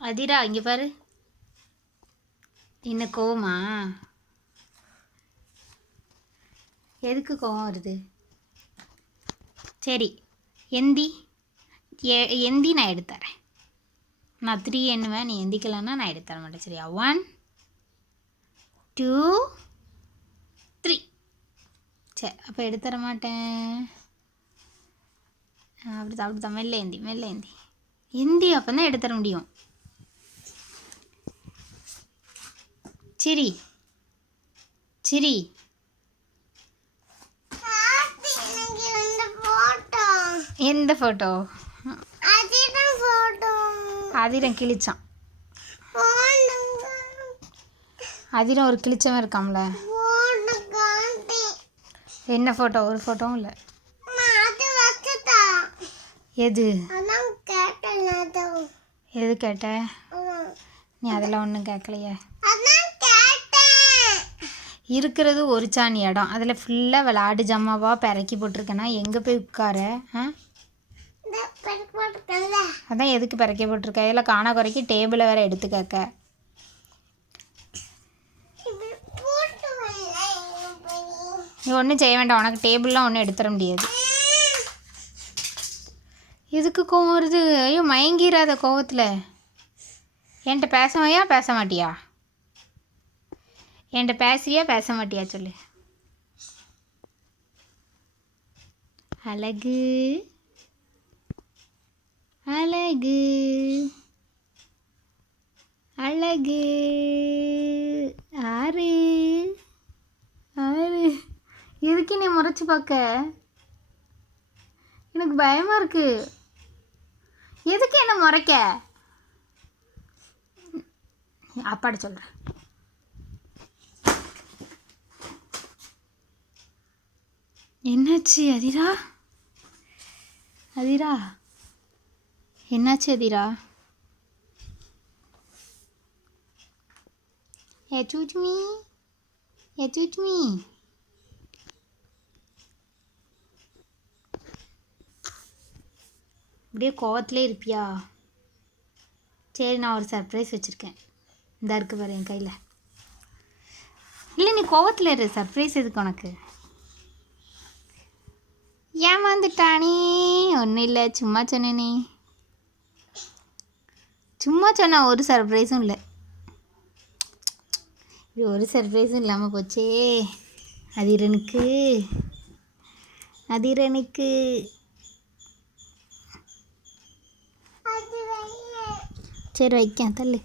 அதிரா இங்கே பாரு. என்ன கோவமா? எதுக்கு கோவம் வருது? சரி, எந்தி எந்தி நான் எடுத்துறேன். நான் 3 எண்ணுவேன், நீ எந்திக்கலன்னா நான் எடுத்து தர மாட்டேன். சரியா? 1 2 3. சரி, அப்போ எடுத்து தர மாட்டேன். அப்படிதான் மெல்ல ஏந்தி எந்தி, அப்போ தான் எடுத்து தர முடியும். சிரி எந்த ஃபோட்டோ? அதிரம் கிழிச்சான். அதிரம் ஒரு கிழிச்சவன் இருக்காம்ல. என்ன ஃபோட்டோ? ஒரு ஃபோட்டோவும் இல்லை. எது கேட்ட? நீ அதெல்லாம் ஒன்றும் கேட்கலையே. இருக்கிறது ஒரு சாணி இடம், அதில் ஃபுல்லாக விளாடு ஜம்மாவாக பிறக்கி போட்டிருக்கேன்னா எங்கே போய் உட்கார? அதான் எதுக்கு பிறக்கி போட்டிருக்க? இதில் காண குறைக்கி டேபிளை வேறு எடுத்து கேட்க. நீ ஒன்றும் செய்ய வேண்டாம், உனக்கு டேபிள்லாம் ஒன்றும் எடுத்துட முடியாது. எதுக்கு கோவம் வருது? ஐயோ, மயங்கிராத கோவத்தில். என்கிட்ட பேசவையா பேச மாட்டியா? என்கிட்ட பேசுவியா பேச மாட்டியா சொல்லு. அழகு அழகு அழகு ஆறு ஆறு. எதுக்கு நீ முறைச்சி பார்க்க? எனக்கு பயமா இருக்கு. எதுக்கு என்ன முறைக்க? அப்பாட்ட சொல்கிறேன். என்னாச்சு அதிரா? என்னாச்சு அதிரா? ஏச்சுச்மி அப்படியே கோவத்திலே இருப்பியா? சரி, நான் ஒரு சர்ப்ரைஸ் வச்சுருக்கேன். இந்த இருக்கு பாரு என் கையில். இல்லை, நீ கோவத்தில் இரு. சர்ப்ரைஸ் எதுக்கு உனக்கு? ஏமாந்துட்டானே. ஒன்றும் இல்லை, சும்மா சொன்னேனே. சும்மா சொன்ன, ஒரு சர்ப்ரைஸும் இல்லை. இப்படி ஒரு சர்ப்ரைஸும் இல்லாமல் போச்சே அதிரனுக்கு. சரி, வைக்கேன் தள்ளு.